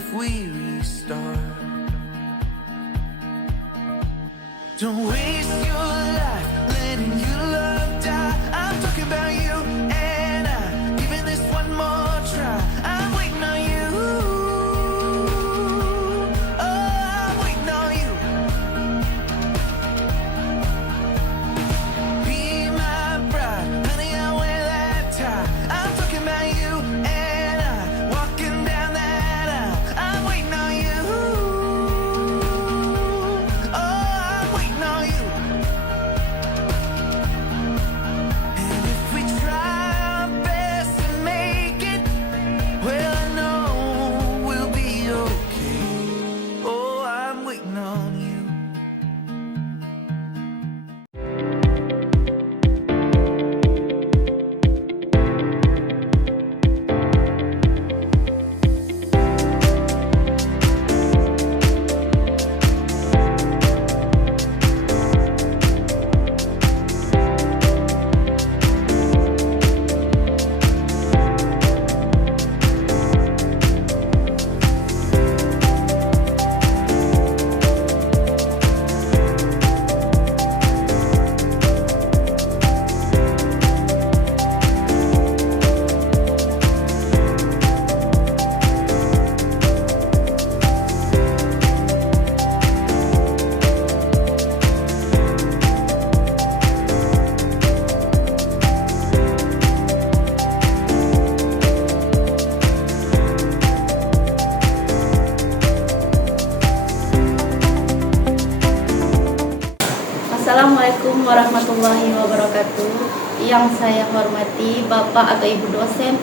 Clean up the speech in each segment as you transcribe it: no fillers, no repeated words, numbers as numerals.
if we restart? Don't waste your life letting your love die. I'm talking about you and I, giving this one more try. I'm waiting on you. Oh, I'm waiting on you. Be my bride, honey, I'll wear that tie. I'm talking about you and I, walking down that aisle. I'm waiting on you. Oh, I'm waiting on you. And if we try our best to make it, well, I know we'll be okay. Oh, I'm waiting on you. Assalamualaikum warahmatullahi wabarakatuh. Yang saya hormati Bapak atau Ibu dosen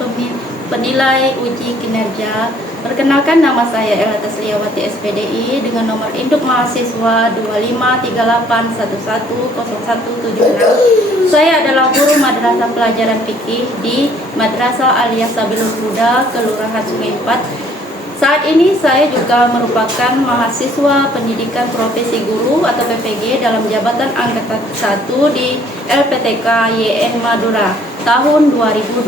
penilai uji kinerja. Perkenalkan, nama saya Ella Tasliawati SPDI dengan nomor induk mahasiswa 2538110176. Saya adalah guru madrasah pelajaran fikih di Madrasah Aliyah Sabilul Huda, Kelurahan Sungai 4. Saat ini saya juga merupakan mahasiswa pendidikan profesi guru atau PPG dalam jabatan angkatan 1 di LPTK YN Madura tahun 2025.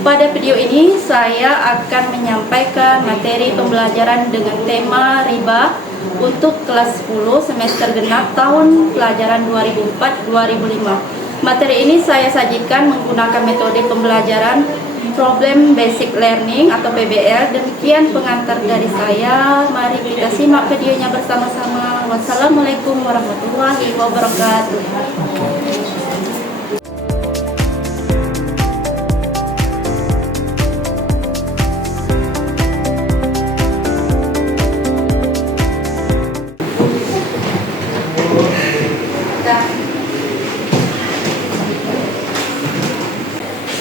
Pada video ini saya akan menyampaikan materi pembelajaran dengan tema riba untuk kelas 10 semester genap tahun pelajaran 2004-2005. Materi ini saya sajikan menggunakan metode pembelajaran Problem Basic Learning atau PBL. Demikian pengantar dari saya. Mari kita simak videonya bersama-sama. Wassalamualaikum warahmatullahi wabarakatuh.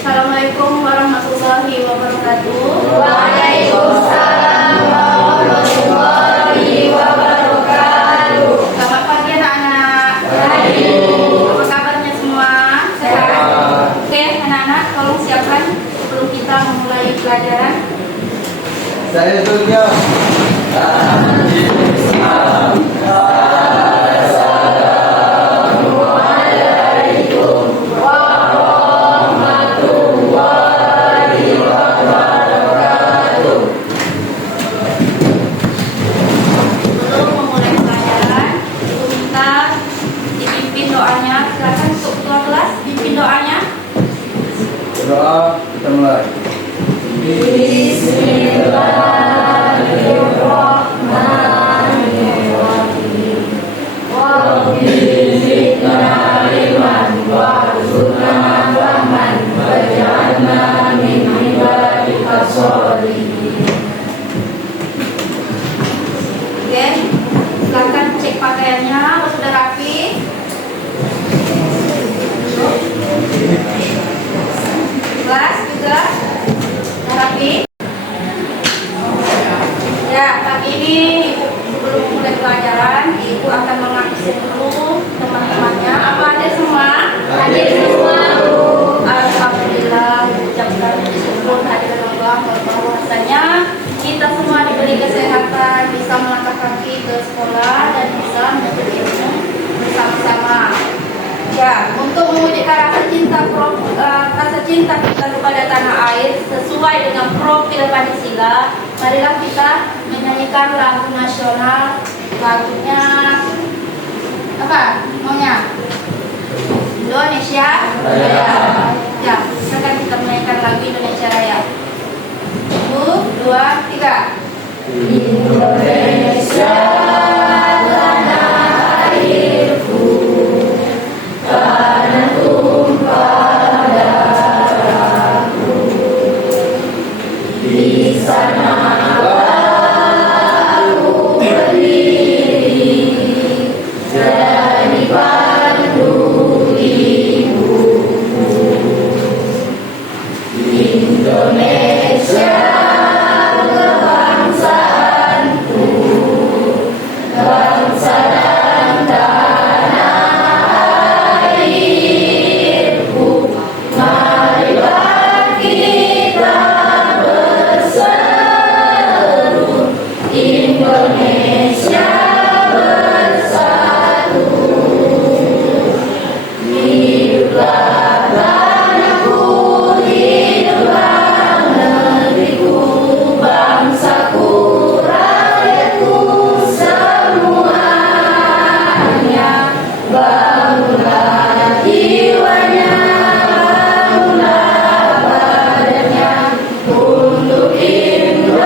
Assalamualaikum warahmatullahi wabarakatuh. Waalaikumsalam warahmatullahi wabarakatuh. Selamat pagi anak-anak. Pagi. Apa kabarnya semua? Sehat. Oke anak-anak, tolong siapkan sebelum kita memulai pelajaran. Saya juga. Sebelum memulai pelajaran, ibu minta dipimpin doanya. Silakan untuk ketua kelas pimpin doanya. Doa kita mulai. Bismillahirrahmanirrahim. Wabizikna ilman warzuqna fahman waj'alna min ibadika sholihin. Oke, silakan cek pakaiannya. Sudah rapi? Kelas juga sudah rapi? Ya, pagi ini sebelum mulai pelajaran, ibu akan mengabsen dulu teman-temannya. Apa ada semua? Hadir semua, Bu. Alhamdulillah, ucapkan syukur hadirat Allah bahwasanya kita semua diberi kesehatan, bisa melangkah kaki ke sekolah dan bisa menuntut ilmu bersama-sama. Ya, untuk mewujudkan rasa cinta kita kepada tanah air sesuai dengan profil Pancasila, marilah kita menyanyikan lagu nasional. Lagunya apa? Maunya Indonesia Raya. Ya, silakan kita menyanyikan lagu Indonesia Raya. 1, 2, 3. Indonesia tanah airku, tanah tumpah darahku. Di sana aku berdiri dan dipandu ibuku. Indonesia kebangsaanku, bangsa dan tanah airku. Marilah kita berseru, Indonesia bersatu. Hiduplah tanahku, hiduplah negeriku, bangsaku, rakyatku semuanya. Bangunlah jiwanya, bangunlah badannya untuk Indonesia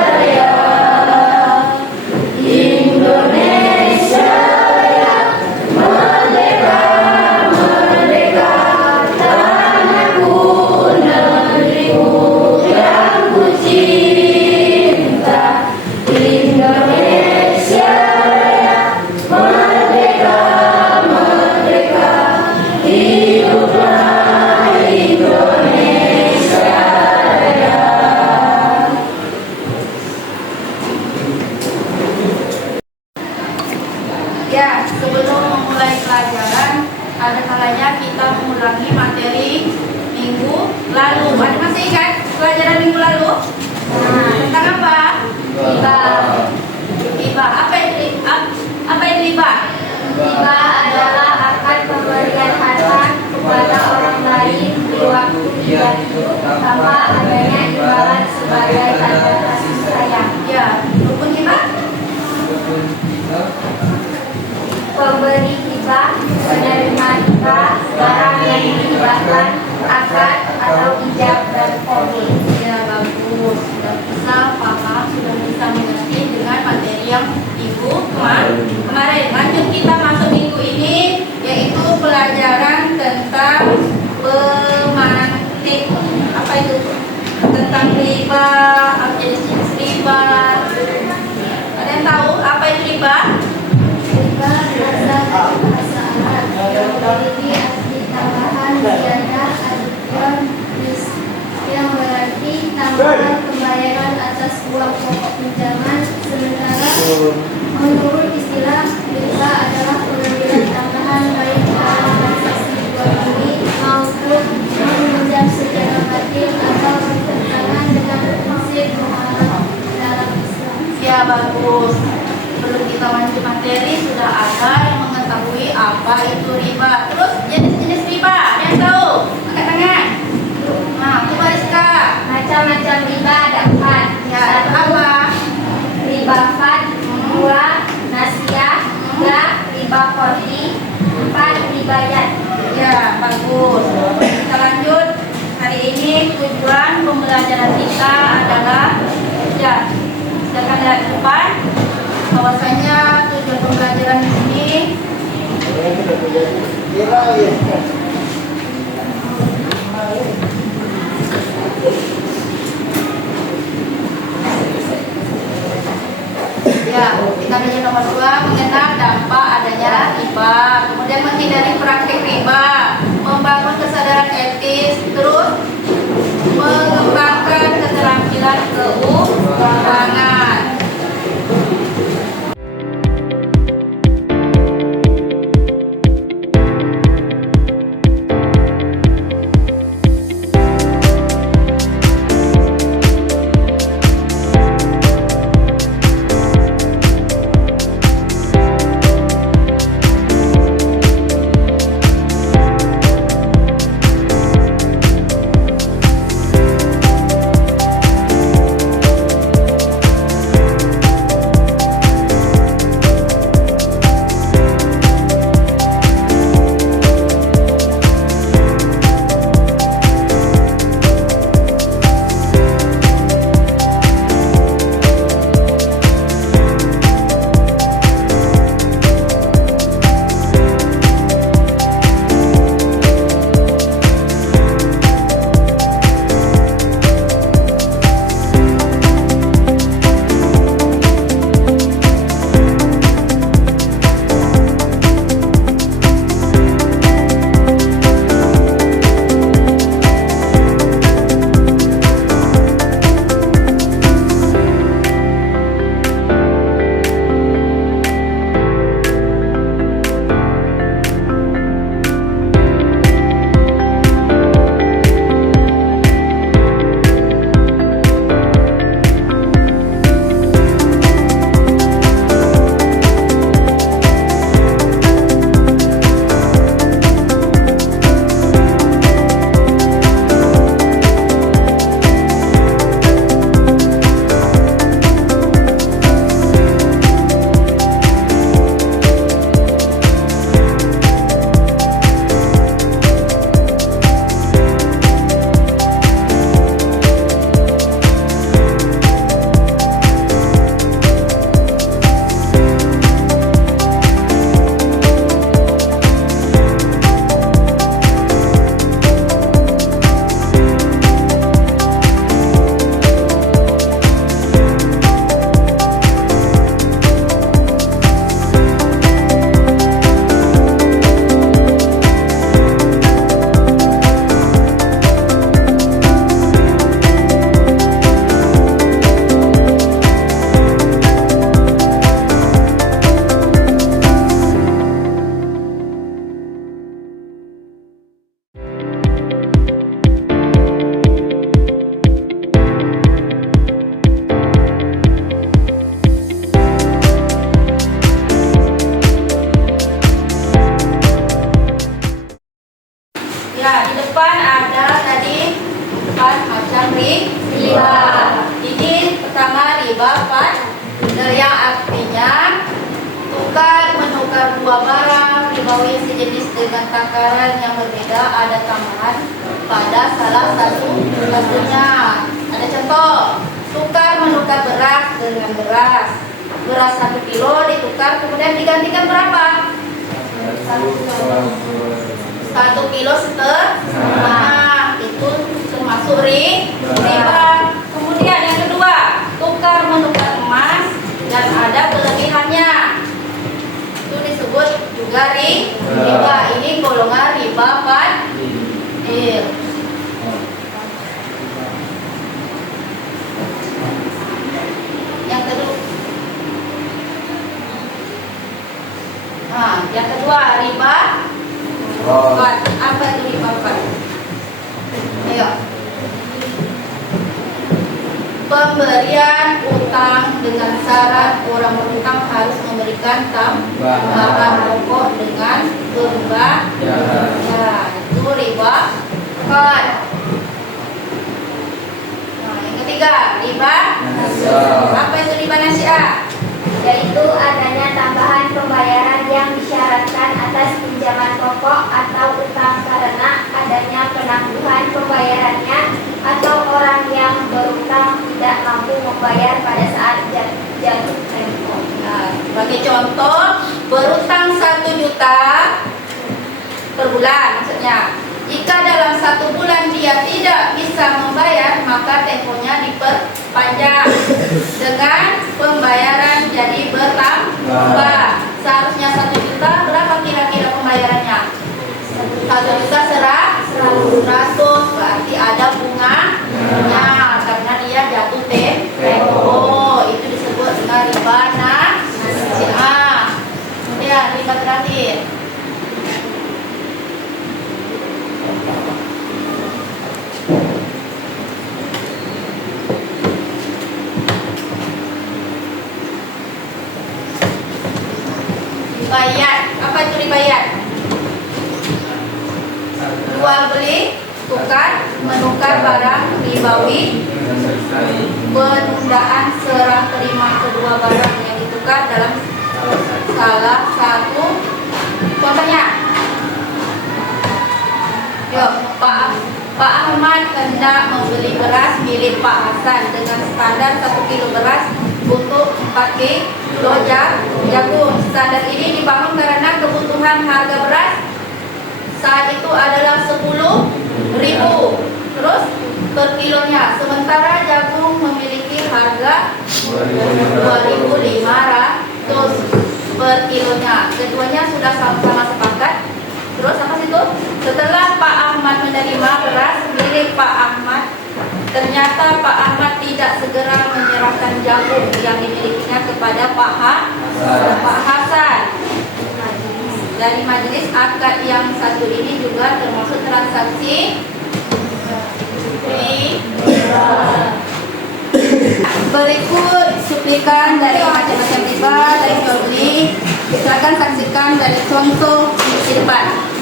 Raya. Indonesia Raya, merdeka, merdeka, tanahku, negeriku yang ku cinta. Indonesia Raya, merdeka, merdeka, hiduplah Indonesia Raya. Ya, sebelum memulai pelajaran, ada kalanya kita mengulangi materi minggu lalu. Ada masih ingat pelajaran minggu lalu? Nah, tentang apa? Riba. Riba. Apa itu riba? Riba adalah akad pemberian harta kepada orang lain di waktu tidak hidup tanpa adanya imbalan sebagai tanda kasih sayang. Ya, rukun riba. Pemberi riba, penerima riba, barang yang dihibahkan, akad atau ijab dan komit. Ya, bagus. Sudah bisa paham, sudah bisa mengerti dengan materi yang Ibu kemarin. Lanjut kita masuk minggu ini, yaitu pelajaran tentang pemantik. Apa itu? Tentang riba, apa jenis riba. Ada yang tahu apa itu riba? Riba berasal dari bahasa Arab yang memiliki arti tambahan ziyadah aduan yang berarti tambahan pembayaran atas uang pokok pinjaman. Sementara menurut istilah, riba adalah pengambilan tambahan baik dalam transaksi jual beli maupun meminjam secara batil atau bertentangan dengan prinsip muamalah dalam Islam. Ya, bagus. Sebelum kita lanjut materi, sudah ada yang mengetahui apa itu riba. Terus jenis-jenis riba, ada yang tahu? Angkat tangan. Nah, Bu Bariska. Macam-macam riba ada 4. Ya, ada apa? Riba fad, 2 nasiah, 3 riba qadhi, 4 riba yad. Ya, bagus. Kita lanjut. Hari ini tujuan pembelajaran kita adalah, ya, silakan lihat depan. Bahwasanya tujuan pembelajaran ini ya, kita belajar nomor 2 mengenal dampak adanya riba, kemudian menghindari praktik riba, membangun kesadaran etis, terus mengembangkan keterampilan keuangan. riba. Ini pertama riba Pak, yang artinya tukar menukar dua barang ribawi sejenis dengan takaran yang berbeda, ada tambahan pada salah satunya. Ada contoh, tukar menukar beras dengan beras. Beras 1 kilo ditukar kemudian digantikan berapa? 1 kilo setengah. Itu termasuk riba. Kemudian yang kedua, tukar menukar emas dan ada kelebihannya. Itu disebut juga riba. Ini golongan riba Pak. Yang kedua riba. Apa itu riba Pak? Ayo. Pemberian utang dengan syarat orang berutang harus memberikan tambahan pokok dengan berubah. Ya, itu riba. Yang ketiga riba. Apa itu riba nasiah? Yaitu adanya tambahan pembayaran yang disyaratkan atas pinjaman pokok atau utang karena adanya penangguhan pembayarannya atau orang yang berutang tidak mampu membayar pada saat jatuh tempo. Nah, sebagai contoh, berutang 1 juta per bulan maksudnya. Jika dalam 1 bulan dia tidak bisa membayar, maka temponya diperpanjang dengan pembayaran jadi bertambah. Seharusnya 1 juta, berapa kira-kira pembayarannya? 1 juta 100, berarti ada bunganya karena dia jatuh tempo. Itu disebut dengan riba nasiah. Kemudian riba terakhir. Ribayat. Apa itu ribayat? Jual beli, tukar, menukar barang ribawi, penundaan serah terima kedua barang yang ditukar dalam salah satu. Contohnya, yuk, Pak Ahmad hendak membeli beras milik Pak Hasan dengan standar 1 kilo beras untuk 4 kilo jagung. Standar ini dibangun karena kebutuhan harga beras saat itu adalah 10.000 terus per kilonya. Sementara jagung memiliki harga 2.500 per kilonya. Keduanya sudah sama-sama sepakat. Terus apa situ? Setelah Pak Ahmad menerima beras milik Pak Ahmad, ternyata Pak Ahmad tidak segera menyerahkan jagung yang dimilikinya kepada Pak Hasan. Dari majelis akad yang satu ini juga termasuk transaksi riba. Berikut cuplikan dari macam-macam riba dari jual beli. Silakan saksikan dari contoh di depan.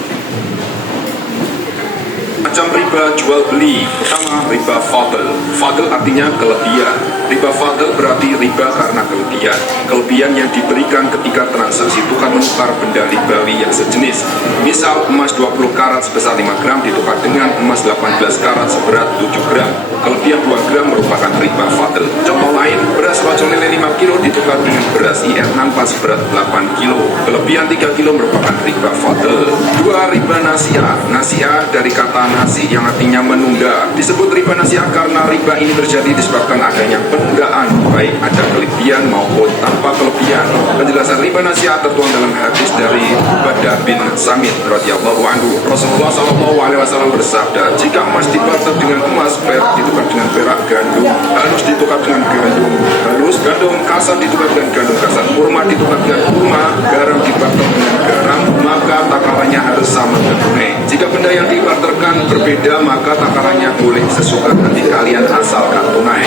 Macam riba jual beli. Pertama, riba fadl. Fadl artinya kelebihan. Riba fadl berarti riba karena kelebihan. Kelebihan yang diberikan ketika transaksi tukar menukar benda ribawi yang sejenis. Misal emas 20 karat sebesar 5 gram ditukar dengan emas 18 karat seberat 7 gram. Kelebihan 2 gram merupakan riba fadl. Contoh lain, beras racun lele 5 kilo ditukar dengan beras IR nampa seberat 8 kilo. Kelebihan 3 kilo merupakan riba fadl. 2. Riba nasiah. Nasiah dari kata nasi yang artinya menunda. Disebut riba nasiah karena riba ini terjadi disebabkan adanya penundaan, baik ada kelebihan maupun tanpa kelebihan. Penjelasan riba nasiah tertuang dalam hadis dari Ubadah bin Samit radhiyallahu anhu. Rasulullah SAW bersabda, jika emas dibarter dengan emas, perak ditukar dengan perak, gandum halus ditukar dengan gandum halus, gandum kasar ditukar dengan gandum kasar, kurma ditukar dengan kurma, garam dibarter dengan garam, maka takarannya harus sama dengan tunai. Jika benda yang dibarterkan berbeda, maka takarannya boleh sesuka hati kalian asalkan tunai.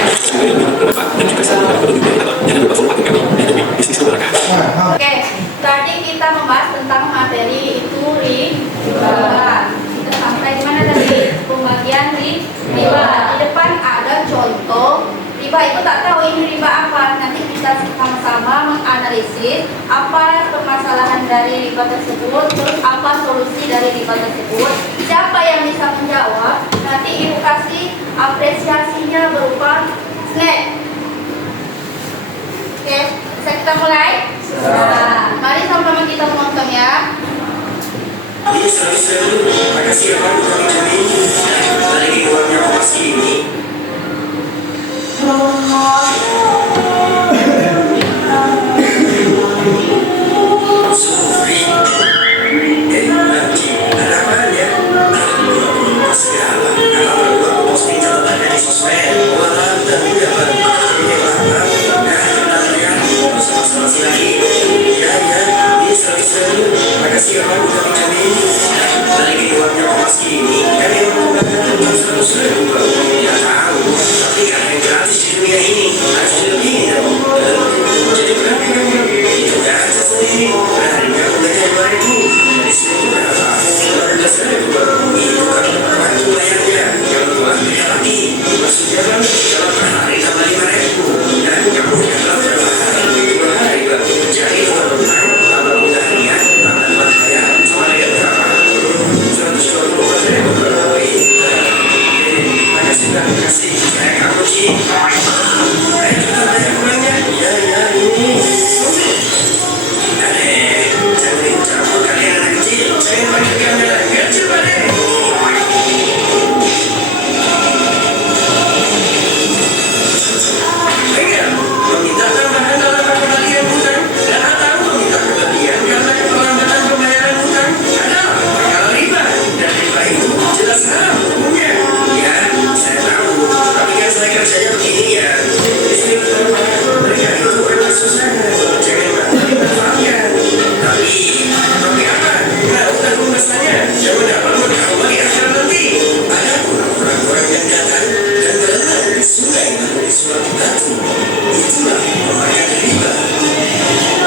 Oke, tadi kita membahas tentang materi itu riba. Kita sampai di mana tadi? Pembagian riba. Di depan ada contoh Ibu tak tahu ini riba apa. Nanti kita sama-sama menganalisis apa permasalahan dari riba tersebut, terus apa solusi dari riba tersebut. Siapa yang bisa menjawab, nanti Ibu kasih apresiasinya berupa snack. Oke, bisa kita mulai? Nah, mari sama-sama kita menonton ya. Ini selalu makasih ya Pak kami jamin lagi keluarnya masih ini. Sorry. Nanti ada apa ya? Segala apa bos minta tanya di sosmed. Wah, tapi apa? Ini apa? Sama-sama lagi. Ya, ini selalu makasih ya Pak kami jamin lagi keluarnya masih ini. Kami mau selalu ya tahu. Tapi kan yang gratis di dunia ini harus lebih dong. Jadi berapa itu kan sendiri. Harga udah 2.000 dari situ berapa? 12.000. Itu kan bantu bayarnya. Yang buat bayar lagi. Maksudnya kan kalau per hari tambah 5.000 dan kamu dalam berapa hari? 2 hari bang. Jadi kalau benar tambah mudahnya tambah bayar sama dia berapa? 124.000 per hari. Makasih. Kayak kamu sih. Ayo kita banyak kurangnya. Ya ini. Jangan campur kalian anak kecil. Jangan pakai kamera. Kecil pada. Enggak. Meminta tambahan dalam pembagian hutang. Dan atau meminta pembagian karena keterlambatan pembayaran hutang adalah perkara riba. Dan riba itu jelas haram hukumnya. Ya, saya tahu. Tapi kan saya kerjanya begini ya. Istri mereka itu orang susah. Jangan dimanfaatkan. Tapi apa? Nggak utang lunasannya. Jangan dapat kamu bagi akhir nanti. Ada orang-orang yang datang dan berenang di sungai lalu disulap batu. Itulah pembayaran riba.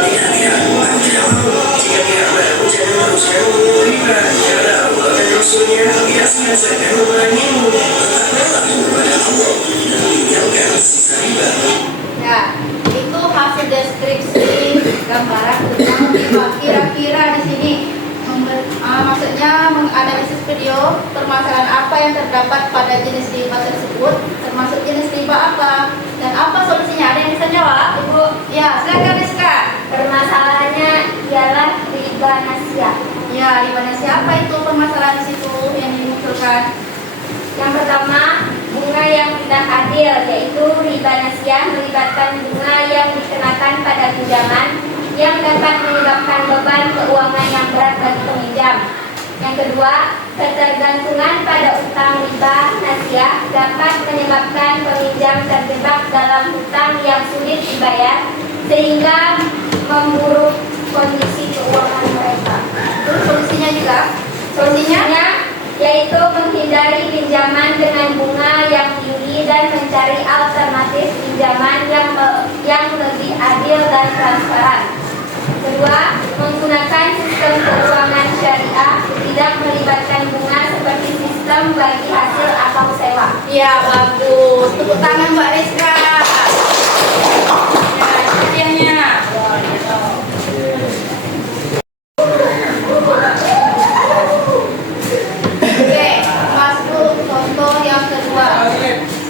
Tidak, aku tidak mau. Jika tidak mau, jangan terus kamu riba. Karena Allah dan Rasulnya biasa akan memerangimu. Tetaplah kepada Allah dan tinggalkan sisa riba. Ya, itu hasil deskripsi gambaran tentang riba. Kira-kira di sini maksudnya menganalisis video permasalahan apa yang terdapat pada jenis riba tersebut, termasuk jenis riba apa dan apa solusinya. Ada yang bisa jawab, Ibu? Ya, silakan Rizka. Permasalahannya ialah riba nasiah. Ya, riba nasiah apa itu permasalahan di situ yang dimunculkan? Yang pertama, bunga yang tidak adil, yaitu riba nasiah melibatkan bunga yang dikenakan pada pinjaman yang dapat menyebabkan beban keuangan yang berat bagi peminjam. Yang kedua, ketergantungan pada utang riba nasiah dapat menyebabkan peminjam terjebak dalam hutang yang sulit dibayar sehingga memburuk kondisi keuangan mereka. Terus solusinya juga? Solusinya yaitu menghindari pinjaman dengan bunga yang tinggi dan mencari alternatif pinjaman yang lebih adil dan transparan. Kedua, menggunakan sistem keuangan syariah tidak melibatkan bunga seperti sistem bagi hasil atau sewa. Ya, bagus. Tepuk tangan Mbak Rizka. Ya, itu dianya. Oke, masuk contoh yang kedua.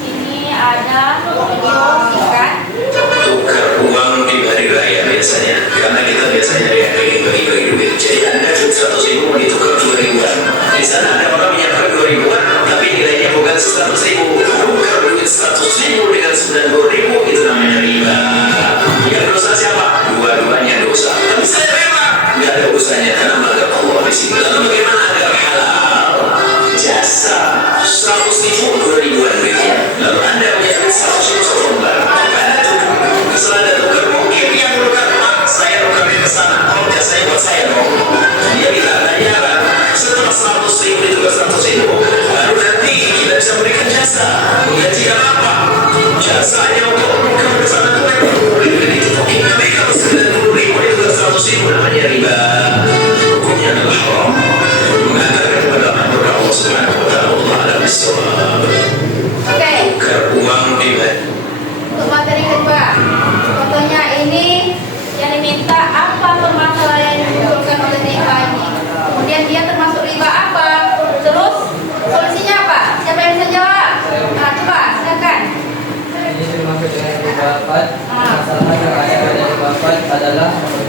Sini ada video singkat. Tukar uang di hari raya biasanya, karena kita biasanya bagi-bagi duit. Jadi Anda duit 100.000 mau ditukar 2.000-an. Di sana ada orang menyiapkan 2.000-an, tapi nilainya bukan 100.000. Tukar duit 100.000 dengan 90.000 itu namanya riba. Yang dosa siapa? Dua-duanya dosa. Tapi saya bebas. Nggak ada usahanya karena menganggap Allah di sini. Lalu bagaimana agar halal? Jasa 100.000 2.000-an duitnya. Lalu Anda punya duit 100.000 satu lembar. Kesalahan dan tukar mungkin yang tukar emak saya tukarnya ke sana. Kalau jasanya buat saya dong. Dia bilang tanya apa? Setelah 100.000 ditukar 100.000 baru nanti kita bisa berikan jasa. Menggantikan apa? Jasanya untuk tukar ke sana 20.000. Tapi kalau 90.000 ditukar 100.000 namanya riba. Hukumnya adalah haram.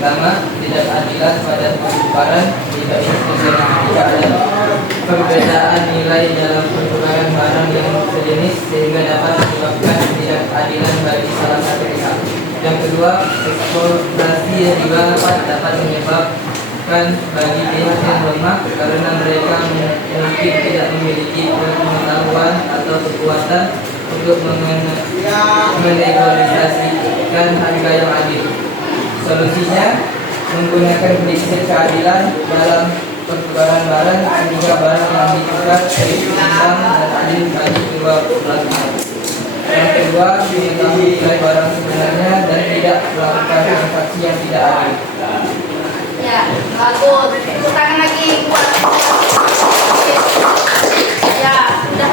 pertama, tidak adilan pada pertukaran riba ini jika ada perbedaan nilai dalam pertukaran barang yang sejenis sehingga dapat menyebabkan tidak adilan bagi salah satu pihak. Yang kedua, eksploitasi riba dapat menyebabkan bagi pihak yang lemah karena mereka mungkin tidak memiliki pengetahuan atau kekuatan untuk menegosiasikan harga yang adil. Solusinya, menggunakan prinsip keadilan dalam pertukaran barang sehingga barang yang ditukar seimbang dan adil bagi kedua belah pihak. Yang kedua, mengetahui nilai barang sebenarnya dan tidak melakukan transaksi yang tidak adil. Ya, bagus. Tepuk tangan lagi buat. Ya, sudah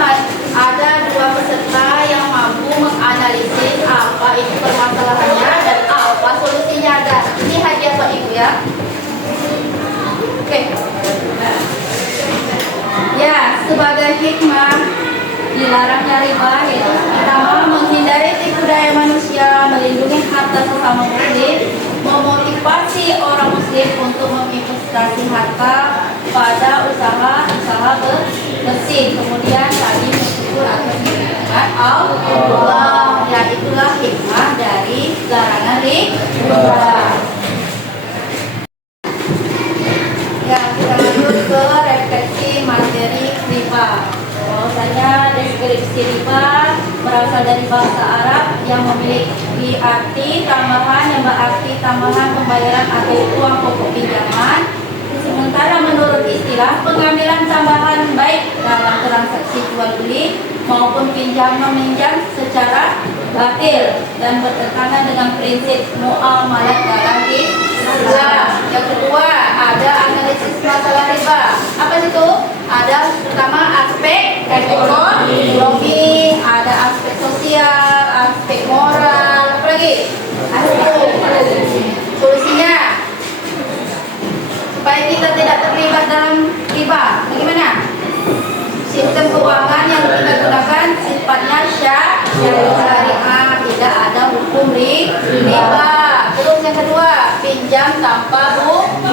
ada dua peserta yang mampu menganalisis apa itu permasalahannya dan apa solusinya. Ada ini hadiah Pak Ibu ya. Oke. Ya, sebagai hikmah dilarangnya riba yaitu pertama menghindari tipu daya manusia, melindungi harta sesama muslim, memotivasi orang muslim untuk menginvestasi harta pada usaha bersih. Kemudian tadi bersyukur atas nikmat Allah. Ya, itulah hikmah dari larangan riba. Ya, kita lanjut ke refleksi materi riba. Bahwasanya deskripsi riba berasal dari bahasa Arab yang memiliki arti tambahan yang berarti tambahan pembayaran atau uang pokok pinjaman. Sementara menurut istilah pengambilan tambahan baik dalam transaksi jual beli maupun pinjam meminjam secara batil dan bertentangan dengan prinsip muamalah dalam Islam. Yang kedua, ada analisis masalah riba. Apa itu? Ada pertama aspek ekonomi, ada aspek sosial, aspek moral, apa lagi? Solusinya supaya kita tidak terlibat dalam riba, bagaimana? Sistem keuangan yang kita gunakan sifatnya syariah, tidak ada hukum riba. Terus yang kedua, pinjam tanpa bunga.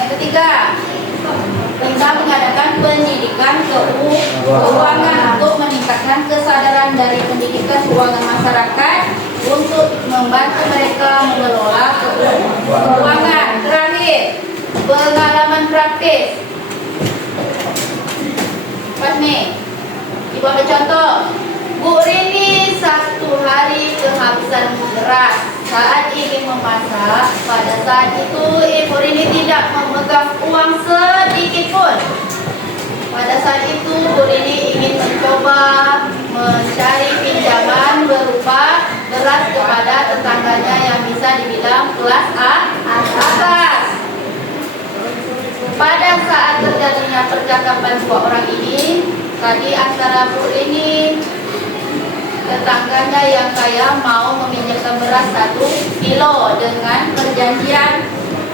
Yang ketiga, kita mengadakan pendidikan keuangan untuk meningkatkan kesadaran dari pendidikan keuangan masyarakat untuk membantu mereka mengelola keuangan. Terakhir, pengalaman praktis. Pas nih, Ibu ambil contoh. Bu Rini satu hari kehabisan beras saat ingin memasak. Pada saat itu Ibu Rini tidak memegang uang sedikit pun. Pada saat itu Bu Rini ingin mencoba mencari pinjaman berupa beras kepada tetangganya yang bisa dibilang kelas atas. Pada saat terjadinya percakapan dua orang ini, tadi antara Bu Rini tetangganya yang kaya mau meminjamkan beras 1 kilo dengan perjanjian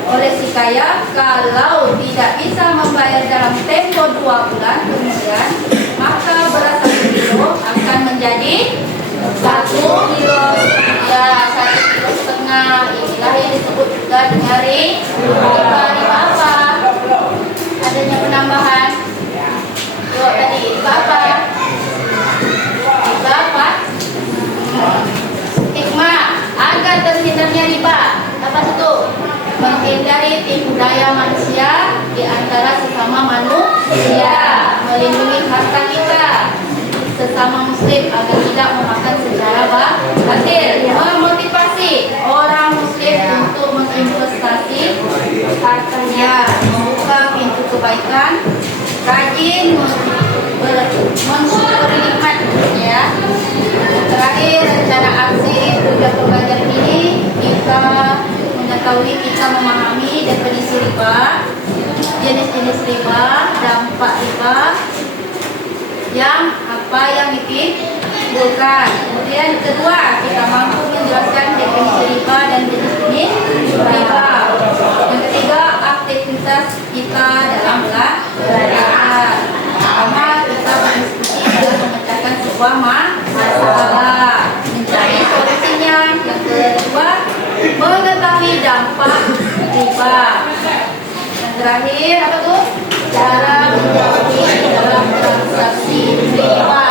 oleh si kaya kalau tidak bisa membayar dalam tempo 2 bulan kemudian maka beras 1 kilo akan menjadi 1 kilo ya 1,5 kilo. Inilah yang disebut juga dengan riba apa? Adanya penambahan. Yuk tadi riba apa? Riba apa? Hikmah agar terhindarnya riba. Apa itu? Menghindari tipu daya manusia di antara sesama manusia, melindungi harta kita sesama muslim agar tidak memakan secara batil, memotivasi orang muslim untuk menginvestasi hartanya, membuka pintu kebaikan, rajin mensyukuri nikmat ya. Terakhir, rencana aksi budak pembelajaran ini kita mengetahui, kita memahami definisi riba, jenis-jenis riba, dampak riba, yang apa yang ditimbulkan. Kemudian kedua, kita mampu menjelaskan definisi riba dan jenis-jenis riba. Yang ketiga, aktivitas kita dalam belajar. Pertama, kita berdiskusi dan memecahkan sebuah masalah, mencari solusinya. Yang kedua, mengetahui dampak riba. Yang terakhir apa tuh? Cara menjauhi dalam transaksi riba.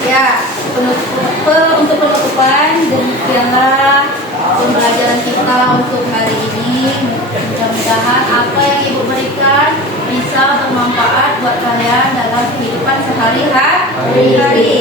Ya, untuk penutupan, demikianlah pembelajaran kita untuk hari ini. Mudah-mudahan apa yang Ibu berikan bisa bermanfaat buat kalian dalam kehidupan sehari-hari.